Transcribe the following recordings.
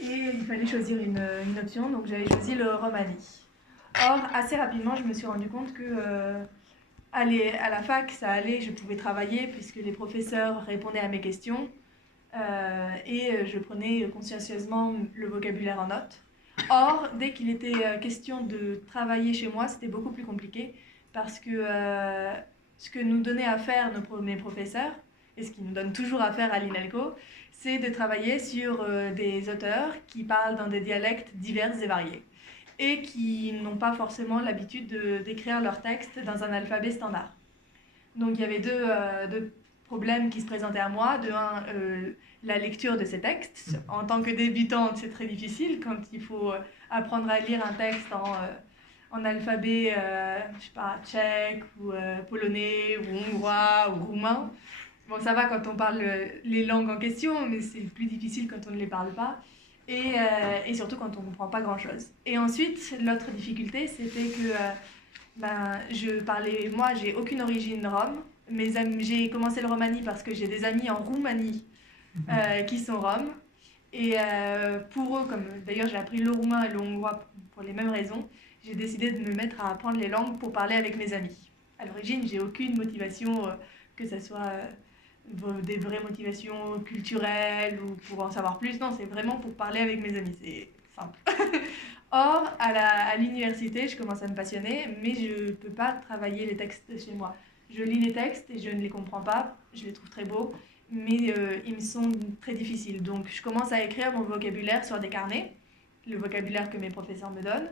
et il fallait choisir une option, donc j'avais choisi le romani. Or, assez rapidement, je me suis rendu compte que aller à la fac, ça allait, je pouvais travailler puisque les professeurs répondaient à mes questions et je prenais consciencieusement le vocabulaire en note. Or, dès qu'il était question de travailler chez moi, c'était beaucoup plus compliqué parce que ce que nous donnaient à faire mes professeurs, et ce qu'ils nous donnent toujours à faire à l'INALCO, c'est de travailler sur des auteurs qui parlent dans des dialectes divers et variés et qui n'ont pas forcément l'habitude d'écrire leurs textes dans un alphabet standard. Donc il y avait deux problèmes qui se présentaient à moi. De un, la lecture de ces textes. En tant que débutante, c'est très difficile quand il faut apprendre à lire un texte en alphabet, je sais pas, tchèque ou polonais ou hongrois ou roumain. Bon, ça va quand on parle les langues en question, mais c'est plus difficile quand on ne les parle pas. Et surtout quand on ne comprend pas grand-chose. Et ensuite, l'autre difficulté, c'était que moi, j'ai aucune origine rome. J'ai commencé le romani parce que j'ai des amis en Roumanie qui sont roms. Et pour eux, comme d'ailleurs j'ai appris le roumain et le hongrois pour les mêmes raisons, j'ai décidé de me mettre à apprendre les langues pour parler avec mes amis. À l'origine, j'ai aucune motivation, que ce soit des vraies motivations culturelles ou pour en savoir plus. Non, c'est vraiment pour parler avec mes amis. C'est simple. Or, à l'université, je commence à me passionner, mais je ne peux pas travailler les textes chez moi. Je lis les textes et je ne les comprends pas, je les trouve très beaux, mais ils me sont très difficiles. Donc, je commence à écrire mon vocabulaire sur des carnets, le vocabulaire que mes professeurs me donnent.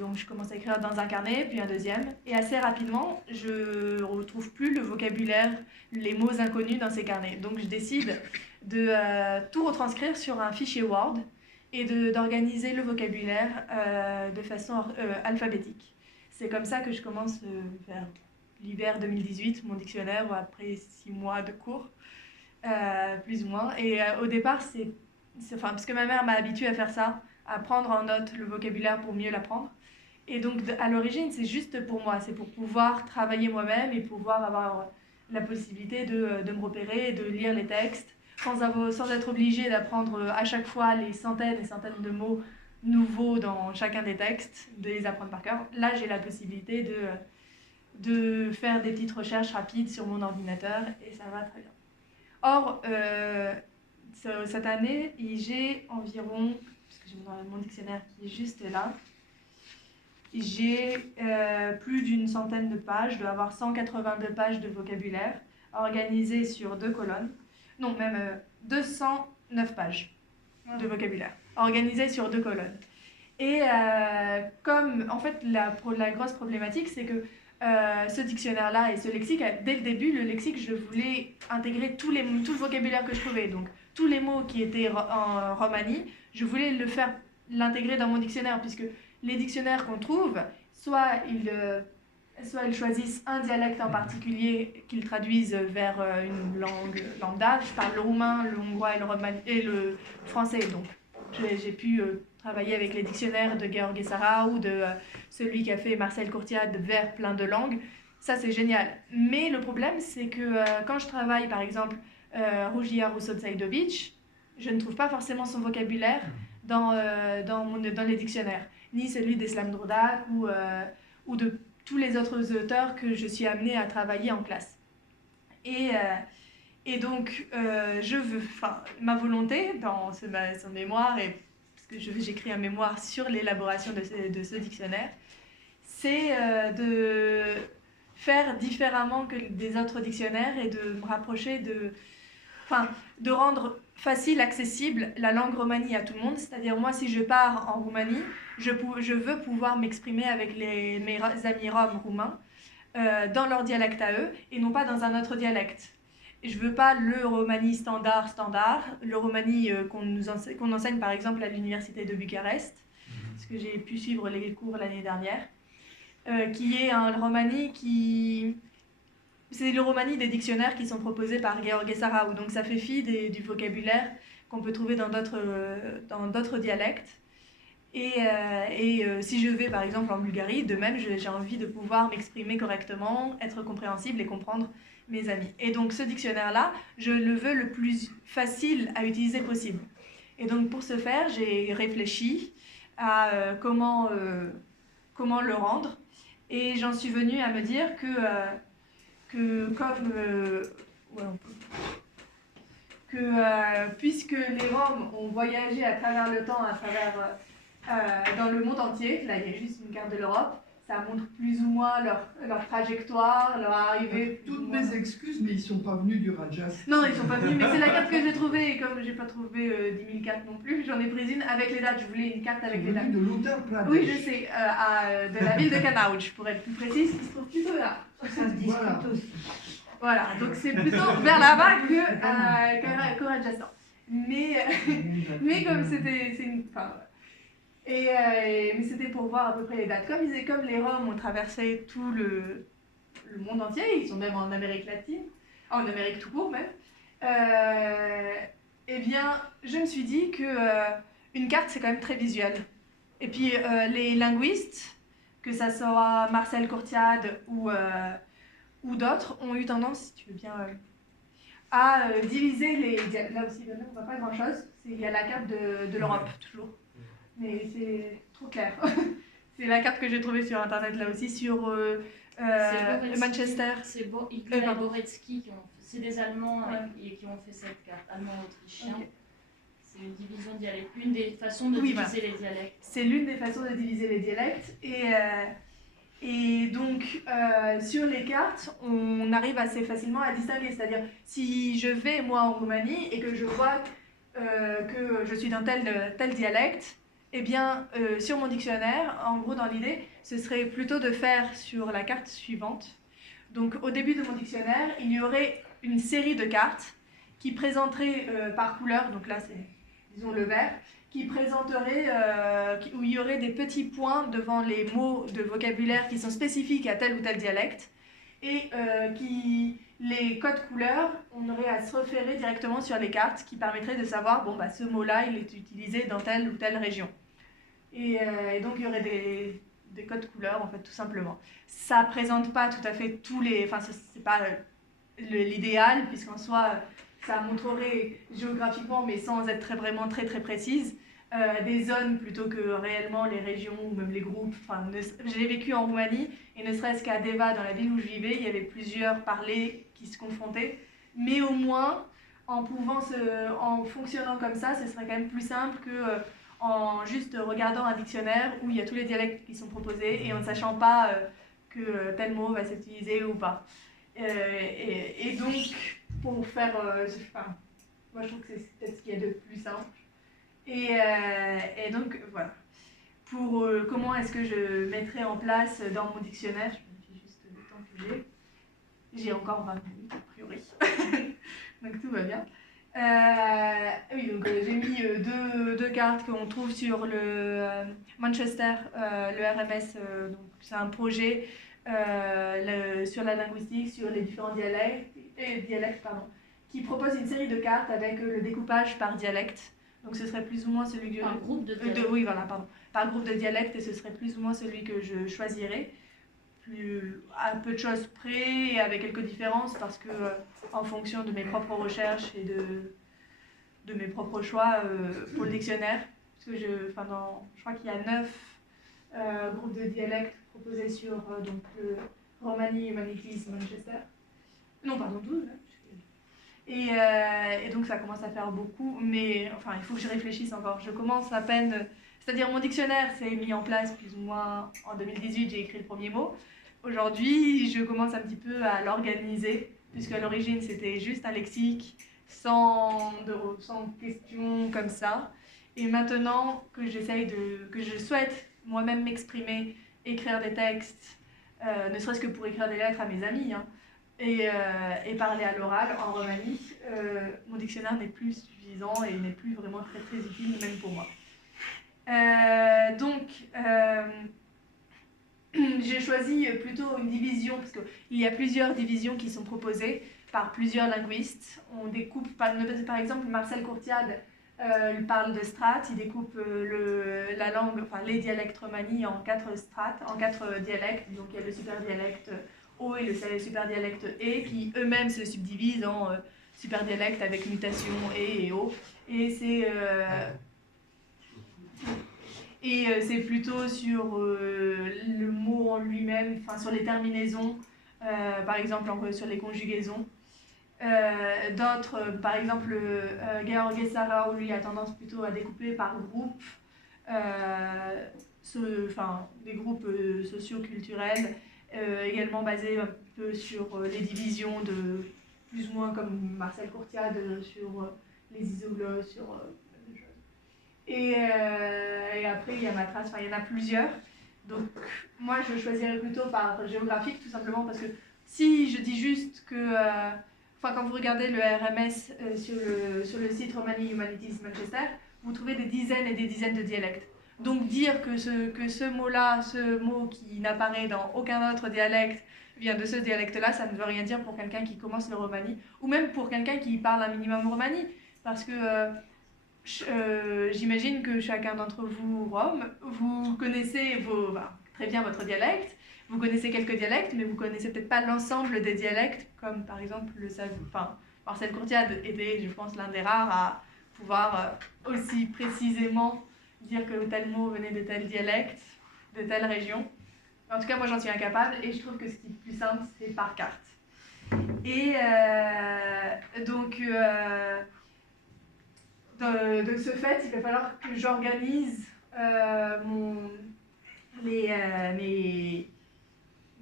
Donc, je commence à écrire dans un carnet, puis un deuxième. Et assez rapidement, je ne retrouve plus le vocabulaire, les mots inconnus dans ces carnets. Donc, je décide de tout retranscrire sur un fichier Word et d'organiser le vocabulaire de façon alphabétique. C'est comme ça que je commence vers l'hiver 2018, mon dictionnaire, après 6 mois de cours, plus ou moins. Et au départ, parce que ma mère m'a habituée à faire ça, à prendre en note le vocabulaire pour mieux l'apprendre. Et donc, à l'origine, c'est juste pour moi, c'est pour pouvoir travailler moi-même et pouvoir avoir la possibilité de me repérer et de lire les textes sans être obligé d'apprendre à chaque fois les centaines et centaines de mots nouveaux dans chacun des textes, de les apprendre par cœur. Là, j'ai la possibilité de faire des petites recherches rapides sur mon ordinateur et ça va très bien. Or, cette année, j'ai environ, parce que j'ai mon dictionnaire qui est juste là, j'ai plus d'une centaine de pages, je dois avoir 182 pages de vocabulaire organisées sur 2 colonnes. Non, même 209 pages de vocabulaire organisées sur 2 colonnes. Et comme, en fait, la grosse problématique, c'est que ce dictionnaire-là et ce lexique, dès le début, le lexique, je voulais intégrer tout le vocabulaire que je trouvais. Donc, tous les mots qui étaient en romani, je voulais l'intégrer dans mon dictionnaire, puisque les dictionnaires qu'on trouve, soit ils choisissent un dialecte en particulier qu'ils traduisent vers une langue lambda. Je parle le roumain, le hongrois et le français. Donc, j'ai pu travailler avec les dictionnaires de Gheorghe Sara ou de celui qu'a fait Marcel Courtiade vers plein de langues. Ça, c'est génial. Mais le problème, c'est que quand je travaille, par exemple, Ružija Rusotsaidović, je ne trouve pas forcément son vocabulaire dans les dictionnaires, ni celui d'Eslam Drodak ou de tous les autres auteurs que je suis amenée à travailler en classe. Et donc, ma volonté dans ce mémoire, parce que j'écris un mémoire sur l'élaboration de ce dictionnaire, c'est de faire différemment que des autres dictionnaires et de me rapprocher de rendre facile, accessible la langue romanie à tout le monde. C'est-à-dire, moi, si je pars en Roumanie, je veux pouvoir m'exprimer avec mes amis roms roumains dans leur dialecte à eux et non pas dans un autre dialecte. Je veux pas le romani standard, le romani qu'on enseigne par exemple à l'université de Bucarest, parce que j'ai pu suivre les cours l'année dernière, qui est un romani qui... C'est le romani des dictionnaires qui sont proposés par Gheorghe Sara, donc ça fait fi du vocabulaire qu'on peut trouver dans d'autres dialectes. Et si je vais par exemple en Bulgarie, de même, j'ai envie de pouvoir m'exprimer correctement, être compréhensible et comprendre mes amis. Et donc ce dictionnaire-là, je le veux le plus facile à utiliser possible. Et donc pour ce faire, j'ai réfléchi à comment le rendre. Et j'en suis venue à me dire que comme ouais, puisque les Roms ont voyagé à travers le temps, dans le monde entier, là il y a juste une carte de l'Europe, ça montre plus ou moins leur trajectoire, leur arrivée. Toutes mes excuses, mais ils ne sont pas venus du Rajasthan. Non, ils ne sont pas venus, mais c'est la carte que j'ai trouvée, et comme je n'ai pas trouvé 10 000 cartes non plus, j'en ai pris une avec les dates. Je voulais une carte avec les dates. De l'Uttar Pradesh. Oui, je sais, de la ville de Kanauj, pour être plus précise, qui se trouve plutôt là. Ça se discute aussi. Voilà, donc c'est plutôt vers là-bas qu'au Rajasthan. Mais comme c'était... mais c'était pour voir à peu près les dates. Comme les Roms ont traversé tout le monde entier, ils sont même en Amérique latine, en Amérique tout court même, eh bien, je me suis dit que une carte, c'est quand même très visuel. Et puis, les linguistes, que ça soit Marcel Courtiade ou d'autres, ont eu tendance, si tu veux bien, à diviser les... Là aussi, on ne voit pas grand-chose. Il y a la carte de l'Europe, toujours. Mais c'est trop clair. C'est la carte que j'ai trouvée sur Internet, là aussi, sur Manchester. C'est Hitler et Boretsky, c'est des Allemands qui ont fait cette carte, allemand-autrichien. Okay. C'est une division dialecte, une des façons de diviser les dialectes. C'est l'une des façons de diviser les dialectes. Et donc, sur les cartes, on arrive assez facilement à distinguer. C'est-à-dire, si je vais, moi, en Roumanie, et que je vois que je suis d'un tel dialecte, eh bien, sur mon dictionnaire, en gros, dans l'idée, ce serait plutôt de faire sur la carte suivante. Donc, au début de mon dictionnaire, il y aurait une série de cartes qui présenteraient par couleur, donc là, c'est, disons, le vert, qui présenterait, où il y aurait des petits points devant les mots de vocabulaire qui sont spécifiques à tel ou tel dialecte, et les codes couleurs, on aurait à se référer directement sur les cartes, qui permettraient de savoir, bon, bah, ce mot-là, il est utilisé dans telle ou telle région. Et donc, il y aurait des codes couleurs, en fait, tout simplement. Ça ne présente pas tout à fait tous les... Enfin, ce n'est pas l'idéal, puisqu'en soi, ça montrerait géographiquement, mais sans être vraiment très précise, des zones plutôt que réellement les régions ou même les groupes. Enfin, j'ai vécu en Roumanie, et ne serait-ce qu'à Deva, dans la ville où je vivais, il y avait plusieurs parlers qui se confrontaient. Mais au moins, en fonctionnant comme ça, ce serait quand même plus simple que... en juste regardant un dictionnaire où il y a tous les dialectes qui sont proposés et en ne sachant pas que tel mot va s'utiliser ou pas. Et donc, pour faire... moi, je trouve que c'est peut-être ce qu'il y a de plus simple. Et donc, voilà. Pour comment est-ce que je mettrais en place dans mon dictionnaire, je vérifie juste le temps que j'ai. J'ai encore 20 minutes, a priori. Donc, tout va bien. Oui, donc j'ai mis deux cartes qu'on trouve sur le Manchester, le RMS, donc c'est un projet sur la linguistique, sur les différents dialectes, qui propose une série de cartes avec le découpage par dialecte. Donc ce serait plus ou moins celui que... Par groupe de dialectes. Oui, voilà, pardon. Par groupe de dialectes, et ce serait plus ou moins celui que je choisirais. À peu de choses près et avec quelques différences parce que en fonction de mes propres recherches et de mes propres choix pour le dictionnaire, parce que je crois qu'il y a 9 groupes de dialectes proposés sur donc le Romani Humanities Manchester. Non, pardon, 12. Et donc ça commence à faire beaucoup, mais enfin il faut que je réfléchisse encore. Je commence à peine, c'est-à-dire mon dictionnaire s'est mis en place plus ou moins en 2018, j'ai écrit le premier mot. Aujourd'hui, je commence un petit peu à l'organiser, puisque à l'origine c'était juste un lexique, sans questions comme ça. Et maintenant que je souhaite moi-même m'exprimer, écrire des textes, ne serait-ce que pour écrire des lettres à mes amis, hein, et parler à l'oral en Roumanie, mon dictionnaire n'est plus suffisant et n'est plus vraiment très utile, même pour moi. J'ai choisi plutôt une division, parce qu'il y a plusieurs divisions qui sont proposées par plusieurs linguistes. On découpe, par exemple, Marcel Courtiade parle de strates, il découpe la langue, enfin les dialectes romani en 4 strates, en 4 dialectes. Donc il y a le super dialecte O et le super dialecte E qui eux-mêmes se subdivisent en superdialecte avec mutation et o. Et c'est plutôt sur le mot en lui-même, enfin sur les terminaisons, par exemple sur les conjugaisons. D'autres, par exemple, George Sarao, lui, a tendance plutôt à découper par groupe, des groupes socio-culturels, également basés un peu sur les divisions de plus ou moins comme Marcel Courtiade sur les isoglosses, sur des choses. Et après, il y a Matras, enfin, il y en a plusieurs. Donc, moi, je choisirais plutôt par géographique, tout simplement parce que si je dis juste que... quand vous regardez le RMS sur le site Romani Humanities Manchester, vous trouvez des dizaines et des dizaines de dialectes. Donc dire que ce mot-là, ce mot qui n'apparaît dans aucun autre dialecte, vient de ce dialecte-là, ça ne veut rien dire pour quelqu'un qui commence le romani, ou même pour quelqu'un qui parle un minimum romani, parce que j'imagine que chacun d'entre vous, Roms, vous connaissez très bien votre dialecte. Vous connaissez quelques dialectes, mais vous ne connaissez peut-être pas l'ensemble des dialectes, comme par exemple Marcel Courtiade était, je pense, l'un des rares à pouvoir aussi précisément dire que tel mot venait de tel dialecte, de telle région. En tout cas, moi, j'en suis incapable, et je trouve que ce qui est plus simple, c'est par carte. Et donc, de ce fait, il va falloir que j'organise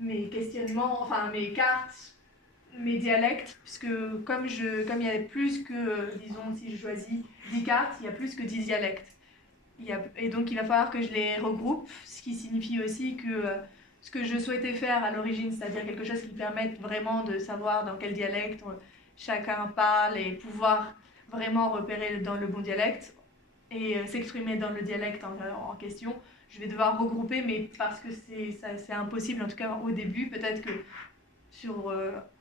mes questionnements, enfin mes cartes, mes dialectes, puisque comme il y a plus que, disons, si je choisis 10 cartes, il y a plus que 10 dialectes. Et donc il va falloir que je les regroupe, ce qui signifie aussi que ce que je souhaitais faire à l'origine, c'est-à-dire quelque chose qui permette vraiment de savoir dans quel dialecte chacun parle et pouvoir vraiment repérer dans le bon dialecte et s'exprimer dans le dialecte en question, je vais devoir regrouper, mais parce que c'est impossible, en tout cas au début. Peut-être que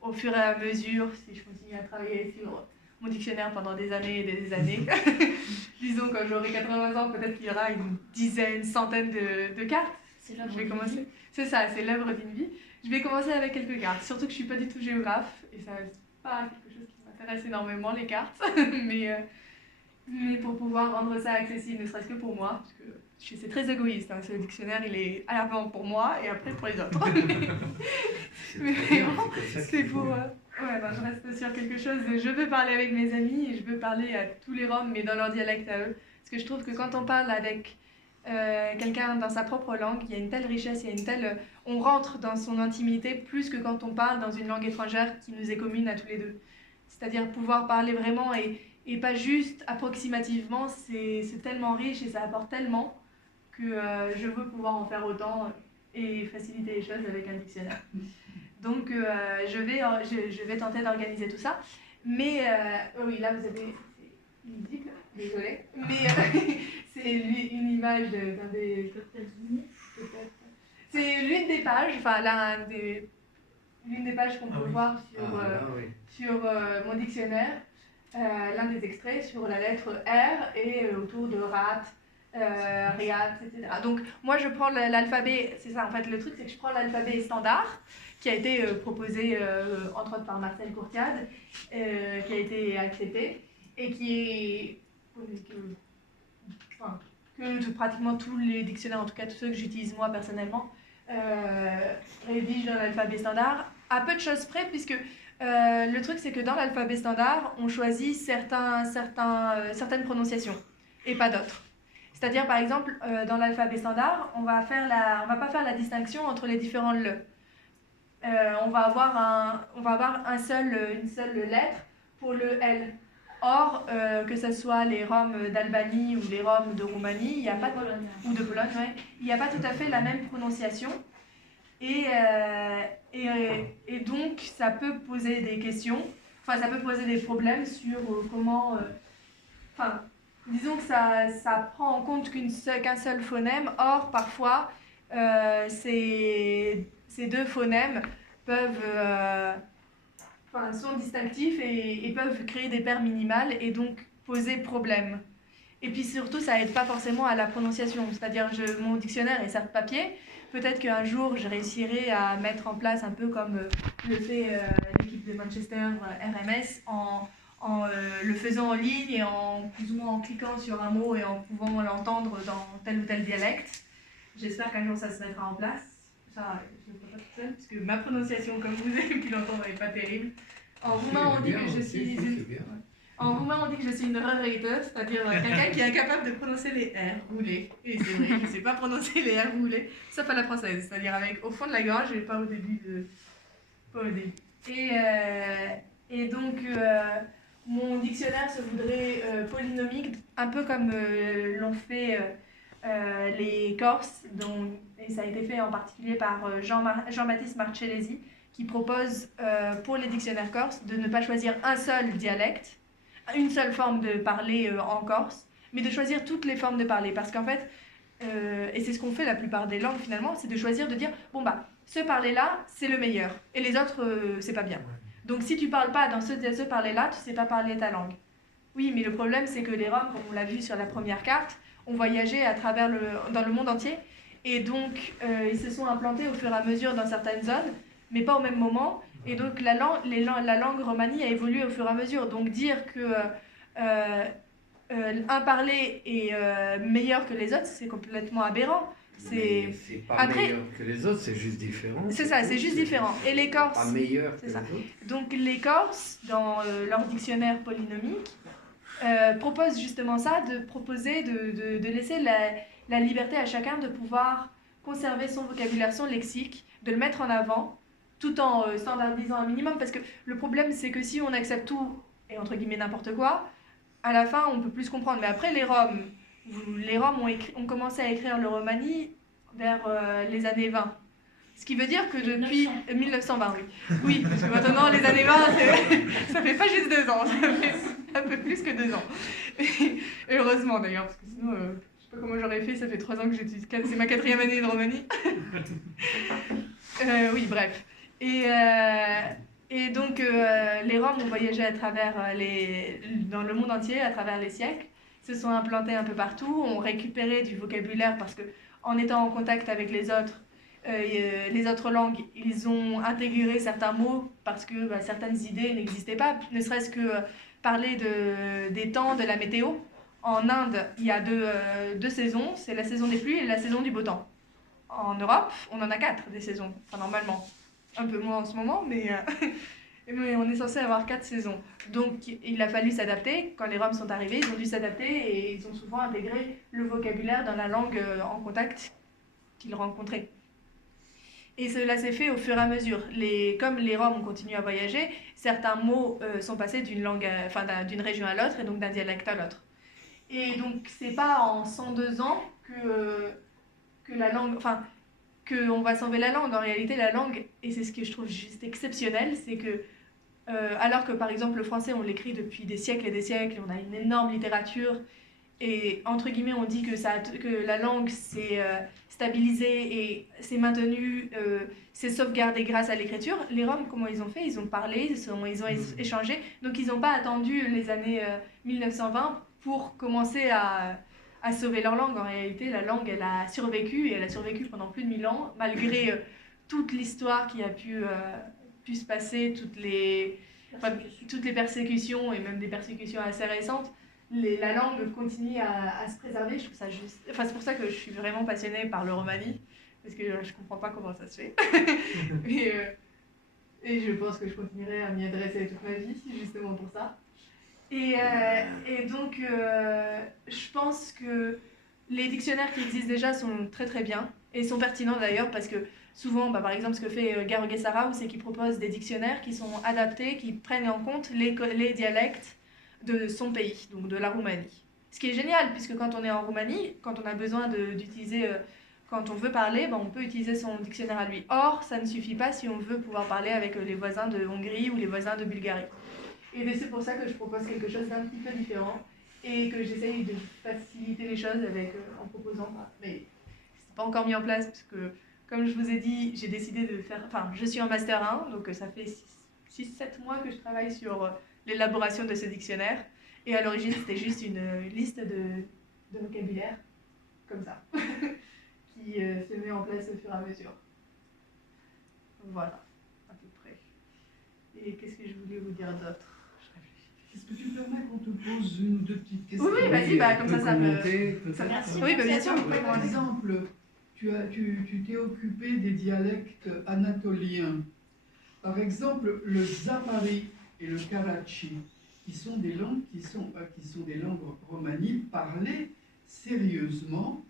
au fur et à mesure, si je continue à travailler sur mon dictionnaire pendant des années et des années, disons quand j'aurai 80 ans, peut-être qu'il y aura une dizaine, centaine de cartes. Je vais commencer. C'est ça, c'est l'œuvre d'une vie. Je vais commencer avec quelques cartes, surtout que je ne suis pas du tout géographe, et ça c'est pas quelque chose qui m'intéresse énormément, les cartes, mais pour pouvoir rendre ça accessible, ne serait-ce que pour moi, parce que c'est très égoïste, hein, ce dictionnaire il est avant pour moi et après pour les autres. mais vraiment, c'est pour... je reste sur quelque chose de... Je veux parler avec mes amis et je veux parler à tous les Roms, mais dans leur dialecte à eux. Parce que je trouve que quand on parle avec quelqu'un dans sa propre langue, il y a une telle richesse, il y a une telle... On rentre dans son intimité plus que quand on parle dans une langue étrangère qui nous est commune à tous les deux. C'est-à-dire pouvoir parler vraiment et pas juste approximativement, c'est tellement riche et ça apporte tellement que je veux pouvoir en faire autant et faciliter les choses avec un dictionnaire. Donc je vais tenter d'organiser tout ça. Mais oui, là vous avez... C'est lisible, désolée. Mais c'est une image d'un des... C'est l'une des pages, enfin l'une des pages qu'on peut voir sur mon dictionnaire. L'un des extraits sur la lettre R et autour de rat, riat, etc. Donc moi je prends l'alphabet, c'est ça en fait, le truc c'est que je prends l'alphabet standard qui a été proposé entre autres par Marcel Courtiade, qui a été accepté et que pratiquement tous les dictionnaires, en tout cas tous ceux que j'utilise moi personnellement, rédigent dans l'alphabet standard, à peu de choses près, puisque le truc c'est que dans l'alphabet standard, on choisit certaines prononciations et pas d'autres. C'est-à-dire par exemple, dans l'alphabet standard, on va pas faire la distinction entre les différents le. On va avoir une seule lettre pour le L. Or, que ce soit les Roms d'Albanie ou les Roms de Roumanie, il n'y a pas ou de Pologne, ouais, il n'y a pas tout à fait la même prononciation. Et donc, ça peut poser des questions, ça peut poser des problèmes sur comment... disons que ça prend en compte qu'un seul phonème. Or, parfois, ces deux phonèmes sont distinctifs et peuvent créer des paires minimales et donc poser problème. Et puis surtout, ça aide pas forcément à la prononciation. C'est-à-dire, mon dictionnaire est certes papier. Peut-être qu'un jour, je réussirai à mettre en place un peu comme le fait l'équipe de Manchester RMS le faisant en ligne et en plus ou moins en cliquant sur un mot et en pouvant l'entendre dans tel ou tel dialecte. J'espère qu'un jour ça se mettra en place. Ça, je ne le ferai pas toute seule, parce que ma prononciation, comme vous avez pu l'entendre, n'est pas terrible. En roumain, on dit que je suis en roumain, on dit que je suis une rarité, c'est-à-dire quelqu'un qui est incapable de prononcer les R roulés. Et c'est vrai, je ne sais pas prononcer les R roulés, sauf à la française, c'est-à-dire avec au fond de la gorge et pas au début de. Pas au début. Et donc, mon dictionnaire se voudrait polynomique, un peu comme l'ont fait les Corses, et ça a été fait en particulier par Jean-Baptiste Marcellesi, qui propose pour les dictionnaires corses de ne pas choisir un seul dialecte, une seule forme de parler en Corse, mais de choisir toutes les formes de parler. Parce qu'en fait, et c'est ce qu'on fait la plupart des langues finalement, c'est de choisir de dire, bon bah, ce parler-là, c'est le meilleur, et les autres, c'est pas bien. Donc si tu parles pas dans ce parler-là, tu sais pas parler ta langue. Oui, mais le problème, c'est que les Roms, comme on l'a vu sur la première carte, ont voyagé dans le monde entier, et donc ils se sont implantés au fur et à mesure dans certaines zones, mais pas au même moment, et donc la langue romanie a évolué au fur et à mesure. Donc dire que un parler est meilleur que les autres, c'est complètement aberrant. C'est pas Après, meilleur que les autres, c'est juste différent. C'est ça, c'est juste différent. Et les Corses, pas meilleur que c'est ça. les autres. Donc les Corses, dans leur dictionnaire polynomique, proposent justement ça, de proposer de laisser la liberté à chacun de pouvoir conserver son vocabulaire, son lexique, de le mettre en avant, tout en standardisant un minimum. Parce que le problème, c'est que si on accepte tout, et entre guillemets n'importe quoi, à la fin, on peut plus se comprendre. Mais après, les Roms ont commencé à écrire le romani vers les années 20. Ce qui veut dire que depuis 1920, oui. Oui, parce que maintenant, les années 20, ça fait pas juste 2 ans, ça fait un peu plus que 2 ans. Et heureusement d'ailleurs, parce que sinon, je sais pas comment j'aurais fait, ça fait 3 ans que j'étudie, c'est ma 4e année de Roumanie. Oui, bref. Et donc, les Roms ont voyagé à travers dans le monde entier, à travers les siècles, se sont implantés un peu partout, ont récupéré du vocabulaire parce que, en étant en contact avec les autres langues, ils ont intégré certains mots parce que certaines idées n'existaient pas, ne serait-ce que parler des temps, de la météo. En Inde, il y a deux saisons, c'est la saison des pluies et la saison du beau temps. En Europe, on en a 4 des saisons, enfin normalement. Un peu moins en ce moment, mais on est censé avoir 4 saisons. Donc il a fallu s'adapter. Quand les Roms sont arrivés, ils ont dû s'adapter et ils ont souvent intégré le vocabulaire dans la langue en contact qu'ils rencontraient. Et cela s'est fait au fur et à mesure. Comme les Roms ont continué à voyager, certains mots sont passés d'une région à l'autre et donc d'un dialecte à l'autre. Et donc c'est pas en 102 ans que la langue, qu'on va sauver la langue. En réalité, la langue, et c'est ce que je trouve juste exceptionnel, c'est que alors que par exemple le français on l'écrit depuis des siècles et des siècles, on a une énorme littérature. Et entre guillemets, on dit que la langue s'est stabilisée et s'est maintenue, s'est sauvegardée grâce à l'écriture. Les Roms, comment ils ont fait? Ils ont parlé, ils ont échangé. Donc, ils n'ont pas attendu les années 1920 pour commencer à sauver leur langue. En réalité, la langue, elle a survécu et elle a survécu pendant plus de 1000 ans, malgré toute l'histoire qui a pu se passer, toutes les persécutions et même des persécutions assez récentes. La langue continue à se préserver, je trouve ça juste. Enfin, c'est pour ça que je suis vraiment passionnée par le romani, parce que je comprends pas comment ça se fait. Et je pense que je continuerai à m'y adresser toute ma vie, justement pour ça. Et donc, je pense que les dictionnaires qui existent déjà sont très très bien, et sont pertinents d'ailleurs, parce que souvent, par exemple, ce que fait Gheorghe Sarau, c'est qu'il propose des dictionnaires qui sont adaptés, qui prennent en compte les dialectes de son pays, donc de la Roumanie. Ce qui est génial, puisque quand on est en Roumanie, quand on a besoin d'utiliser, quand on veut parler, on peut utiliser son dictionnaire à lui. Or, ça ne suffit pas si on veut pouvoir parler avec les voisins de Hongrie ou les voisins de Bulgarie. Et c'est pour ça que je propose quelque chose d'un petit peu différent et que j'essaye de faciliter les choses en proposant ça. Mais c'est pas encore mis en place, parce que, comme je vous ai dit, j'ai décidé de faire... Enfin, je suis en Master 1, donc ça fait 6-7 mois que je travaille sur l'élaboration de ce dictionnaire. Et à l'origine, c'était juste une liste de vocabulaire, comme ça, qui se met en place au fur et à mesure. Voilà, à peu près. Et qu'est-ce que je voulais vous dire d'autre? Je réfléchis. que tu permets qu'on te pose une ou deux petites questions? Oui, oui, vas-y, bah, comme ça me... peut-être. Merci. Oui, bah, bien sûr. Merci. Par exemple, tu t'es occupé des dialectes anatoliens. Par exemple, le Zapari et le Karachi, qui sont des langues des langues romanies parlées sérieusement.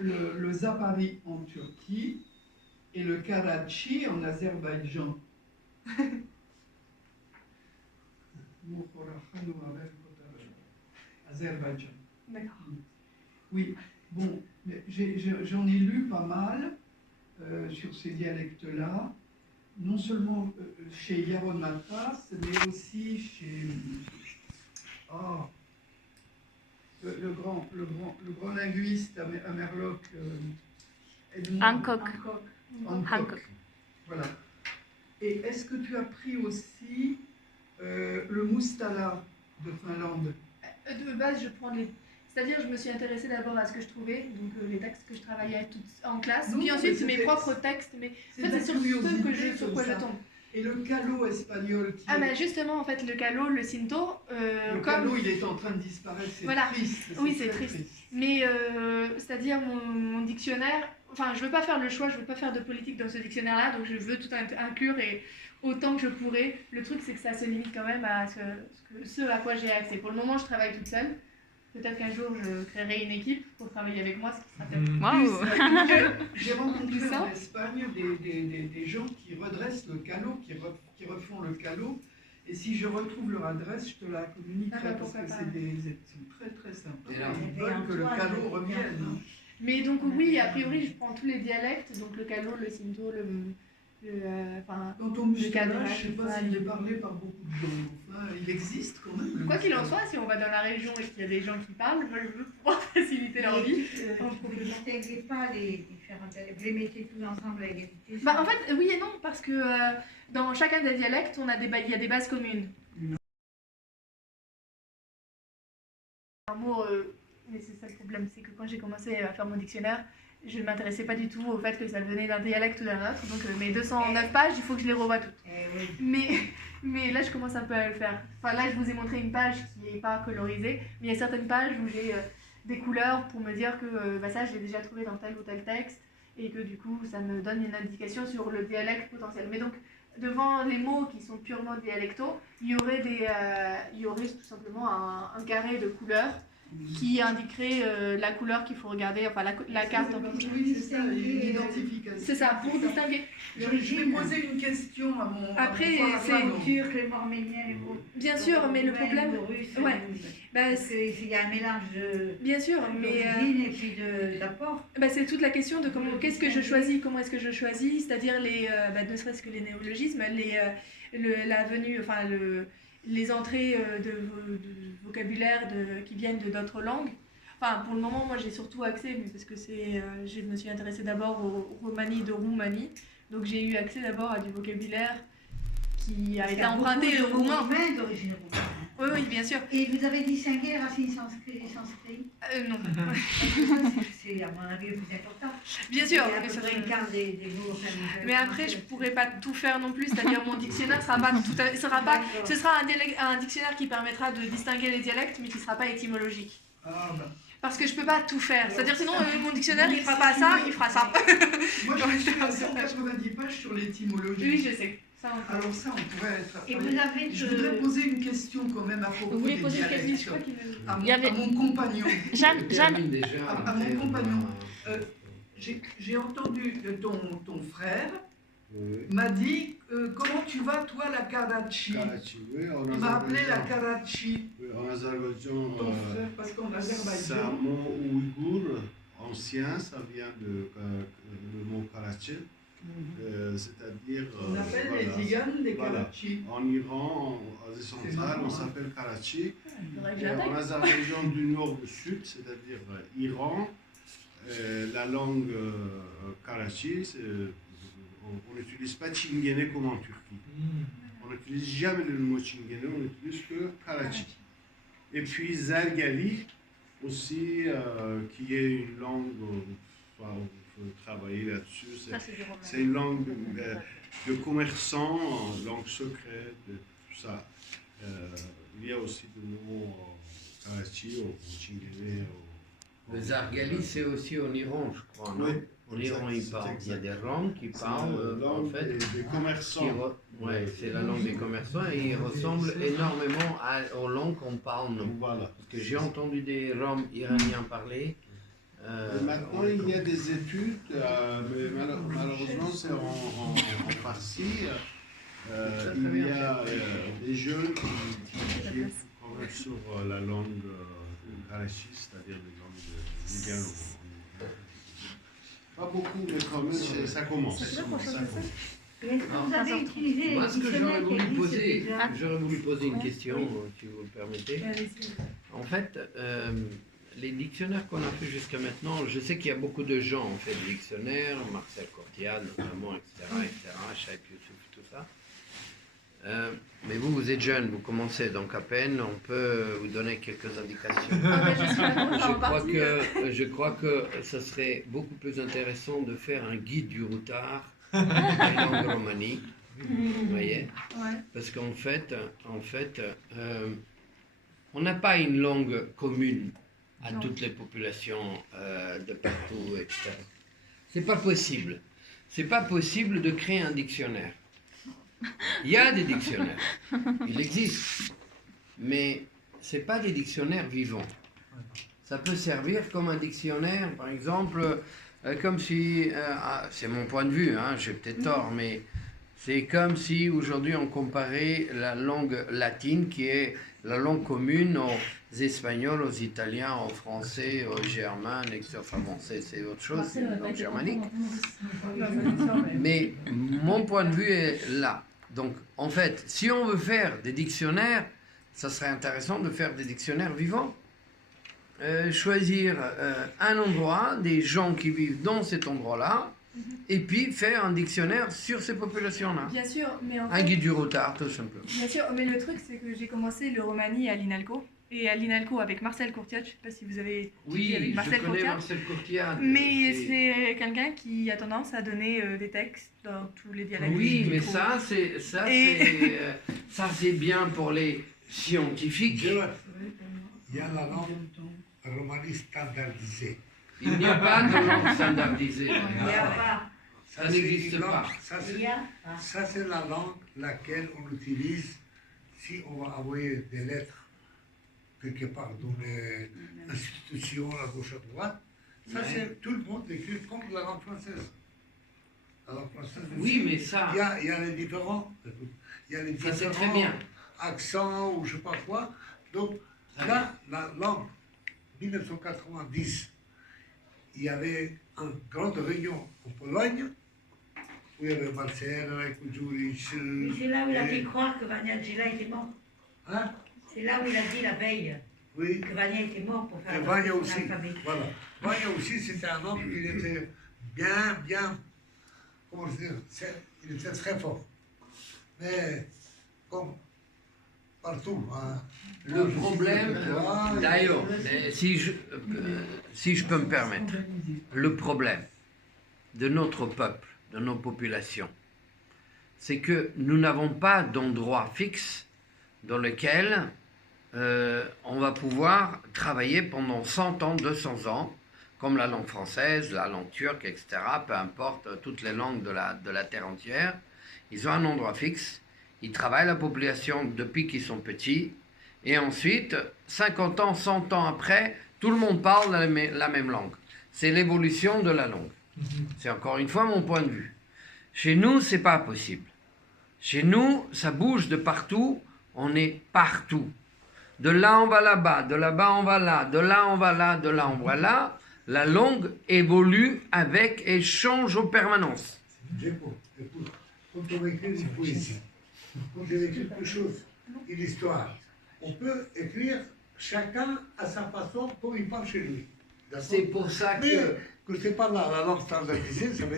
Le Zapari en Turquie et le Karachi en Azerbaïdjan. Azerbaïdjan. D'accord. Oui, bon, mais j'en ai lu pas mal sur ces dialectes-là, non seulement chez Yaron Matras, mais aussi chez le grand linguiste Amerloc, Edmond Hancock. Hancock. Voilà. Et est-ce que tu as pris aussi le Mustala de Finlande? De base, je prends les... C'est-à-dire, je me suis intéressée d'abord à ce que je trouvais, donc les textes que je travaillais en classe, Non, puis mais ensuite c'était- mes propres textes, mais en fait, de la c'est sur curiosité sur comme quoi ça. je tombe. Et le calo espagnol qui Ah, est- bah justement, en fait, le calo, le cinto, le comme... calo, il est en train de disparaître, c'est Voilà. triste. Oui, c'est très triste. Mais c'est-à-dire mon dictionnaire, enfin je veux pas faire le choix, je veux pas faire de politique dans ce dictionnaire-là, donc je veux tout inclure et autant que je pourrais. Le truc c'est que ça se limite quand même à ce à quoi j'ai accès. Pour le moment je travaille toute seule. Peut-être qu'un jour je créerai une équipe pour travailler avec moi, ce qui sera peut-être Waouh. plus... J'ai rencontré Tout ça en Espagne des gens qui redressent le calot, qui refont le calot. Et si je retrouve leur adresse, je te la communiquerai Ah bah, parce pourquoi que pas. ils sont très très sympas. Et là, Ils veulent que le calot revienne. Mais donc oui, a priori je prends tous les dialectes, donc le calo, le cinto, enfin... Quant au Mustala, cadre, je ne sais pas s'il est parlé par beaucoup de gens. Enfin, il existe quand même. le Quoi qu'il en Mustala. soit, si on va dans la région et qu'il y a des gens qui parlent, moi je veux pouvoir faciliter leur vie. Vous ne distinguez pas les différents dialectes, vous les mettez tous ensemble à égalité? Bah, en fait, oui et non, parce que dans chacun des dialectes, il y a des bases communes. Un mot, mais c'est ça le problème, c'est que quand j'ai commencé à faire mon dictionnaire, je ne m'intéressais pas du tout au fait que ça venait d'un dialecte ou d'un autre. Donc mes 209 pages, il faut que je les revoie toutes. Oui. Mais là, je commence un peu à le faire. Enfin, là, je vous ai montré une page qui n'est pas colorisée, mais il y a certaines pages où j'ai des couleurs pour me dire que bah, ça, je l'ai déjà trouvé dans tel ou tel texte, et que du coup, ça me donne une indication sur le dialecte potentiel. Mais donc, devant les mots qui sont purement dialectaux, il y aurait tout simplement un carré de couleurs qui indiquerait la couleur qu'il faut regarder, enfin la carte en question. Oui, c'est ça, il y a une identification. C'est ça, pour distinguer. Je vais poser une question à mon. Après, à mon c'est- pardon. Les Turcs, les Arméniens, les Bien sûr, mais le problème... les Russes, ouais. Bah, parce qu'il y a un mélange de bien sûr, mais d'origine et puis d'apport. bah, c'est toute la question de qu'est-ce que je choisis, comment est-ce que je choisis, c'est-à-dire ne serait-ce que les néologismes, la venue, enfin les entrées de vocabulaire qui viennent de d'autres langues. Enfin, pour le moment, moi j'ai surtout accès, mais parce que je me suis intéressée d'abord aux romanies de Roumanie, donc j'ai eu accès d'abord à du vocabulaire qui a été emprunté au roumain. D'origine roumaine. Oui, oui, bien sûr. Et vous avez distingué les racines sanskrites et sanskrites? Non. C'est à mon avis le plus important. Bien sûr. Il y a à mais peu ça- près une quart des mots. enfin, Mais après, je pourrais pas tout faire non plus, c'est-à-dire mon dictionnaire sera pas ce sera un dictionnaire qui permettra de distinguer les dialectes, mais qui sera pas étymologique. Ah, bah. Parce que je peux pas tout faire, c'est-à-dire sinon mon dictionnaire il fera pas ça, il fera ça. Moi, je suis à 190 pages sur l'étymologie. Oui, je sais. Ça, on peut. Alors ça, on pourrait être... Et vous avez Je voudrais poser une question quand même à propos Vous voulez des poser une dialectes. question? Je crois qu'il me- À mon, Il y avait- à mon compagnon. Jeanne, Termine déjà. À mon compagnon. J'ai entendu ton frère m'a dit comment tu vas toi la Karachi. Karachi, oui, en Il m'a appelé la Azerbaïdjan. Karachi. Oui, en Azerbaïdjan, Ton frère, parce qu'en c'est un Azerbaïdjan. mot ouïghour ancien, ça vient le mot Karachi, c'est-à-dire. On appelle voilà, les Tziganes des voilà. Karachi. En Iran, en Asie C'est centrale, marrant, on hein. s'appelle Karachi. Faudrait que Et en j'attaque. Azerbaïdjan du nord au sud, c'est-à-dire Iran, la langue Karachi, on n'utilise pas Çingene comme en Turquie. On n'utilise jamais le mot Çingene, on n'utilise que Karachi. Et puis Zergali aussi, qui est une langue, enfin, on peut travailler là-dessus. ça c'est du romain. C'est une langue de commerçants, langue secrète, tout ça. il y a aussi de mots Karachi ou Chingene. Le Zargali, c'est aussi en Iran, je crois, non? Oui. En Iran, ils parlent. Il y a des langues qui C'est parlent, la en langue fait. des commerçants. Ouais, c'est la langue des commerçants et il ressemble énormément aux langues qu'on parle, nous. Voilà. Parce que j'ai entendu des Roms iraniens parler. Et maintenant, il y a des études, mais malheureusement, c'est en farsi. Il y a des jeunes qui écrivent quand même sur la langue karachi, c'est-à-dire les langues de Ligan. Pas beaucoup, mais quand même, ça commence. Est-ce que vous avez utilisé Moi, les ce que dictionnaires j'aurais qui voulu existent poser, déjà? une question, si vous le permettez. Allez-y. En fait, les dictionnaires qu'on a fait jusqu'à maintenant, je sais qu'il y a beaucoup de gens ont fait des dictionnaires, Marcel Courtial notamment, etc., Chaïp Youssouf, tout ça. Mais vous, vous êtes jeune, vous commencez, donc à peine, on peut vous donner quelques indications. Ah ben, je suis là pour ça en partie. Je crois que ce serait beaucoup plus intéressant de faire un guide du routard des langues romaniques, vous voyez, Ouais. parce qu'en fait, on n'a pas une langue commune à Non. toutes les populations de partout, etc. C'est pas possible. C'est pas possible de créer un dictionnaire. Il y a des dictionnaires, il existe, mais c'est pas des dictionnaires vivants. Ça peut servir comme un dictionnaire, par exemple, comme si, c'est mon point de vue, hein, j'ai peut-être tort, mais c'est comme si aujourd'hui on comparait la langue latine, qui est la langue commune aux Espagnols, aux Italiens, aux Français, aux Germains, etc. Enfin bon, c'est autre chose, c'est une langue germanique. Mais mon point de vue est là. Donc, en fait, si on veut faire des dictionnaires, ça serait intéressant de faire des dictionnaires vivants. Choisir un endroit, des gens qui vivent dans cet endroit-là, et puis faire un dictionnaire sur ces populations-là. Bien sûr, mais en Un fait, guide du routard, tout simplement. bien sûr, mais le truc c'est que j'ai commencé le Romani à l'INALCO et à l'INALCO avec Marcel Courtiat. Je sais pas si vous avez étudié avec Marcel je connais Courtiat. Marcel Courtiat. Mais c'est quelqu'un qui a tendance à donner des textes dans tous les dialectes. Oui, qu'il mais trouve. ça c'est bien pour les scientifiques. Il y a la langue romanie standardisée. Il n'y a pas de langue standardisée. Il y a pas. Ça n'existe c'est une langue- pas. Il y a pas. Ça, c'est la langue laquelle on utilise si on va envoyer des lettres quelque part dans une institution à gauche à droite. Ça, Ouais. c'est tout le monde écrit comme la langue française. La langue française Oui, aussi. mais ça, Il y a les différents, il y a les ça c'est très différents bien. accents ou je sais pas quoi. Donc Très là, la langue 1990, il y avait une grande réunion en Pologne où il y avait Marcel, Kudjuric. Mais c'est là où il a fait croire que Vania Gila était mort. Hein? C'est là où il a dit la veille Oui. que Vania était mort pour faire Et la Vanya son aussi. alphabet. Voilà. Vanya aussi, c'était un homme qui était bien, comment dire, il était très fort. Mais comme partout. Hein, Le problème, Ah, d'ailleurs, si je peux me permettre, le problème de notre peuple, de nos populations, c'est que nous n'avons pas d'endroit fixe dans lequel on va pouvoir travailler pendant 100 ans, 200 ans, comme la langue française, la langue turque, etc., peu importe, toutes les langues de la terre entière. Ils ont un endroit fixe, ils travaillent la population depuis qu'ils sont petits, et ensuite, 50 ans, 100 ans après, tout le monde parle la même langue. C'est l'évolution de la langue. C'est encore une fois mon point de vue. Chez nous, c'est pas possible. Chez nous, ça bouge de partout, on est partout. De là, on va là-bas, de là-bas, on va là, de là, on va là, de là, on va là. La langue évolue avec et change en permanence. Écoute, quand on écrit une poésie, quand on écrit quelque chose, une histoire, on peut écrire chacun à sa façon comme il parle chez lui. D'accord? C'est pour ça Mais que... que c'est pas la langue standardisée, ça veut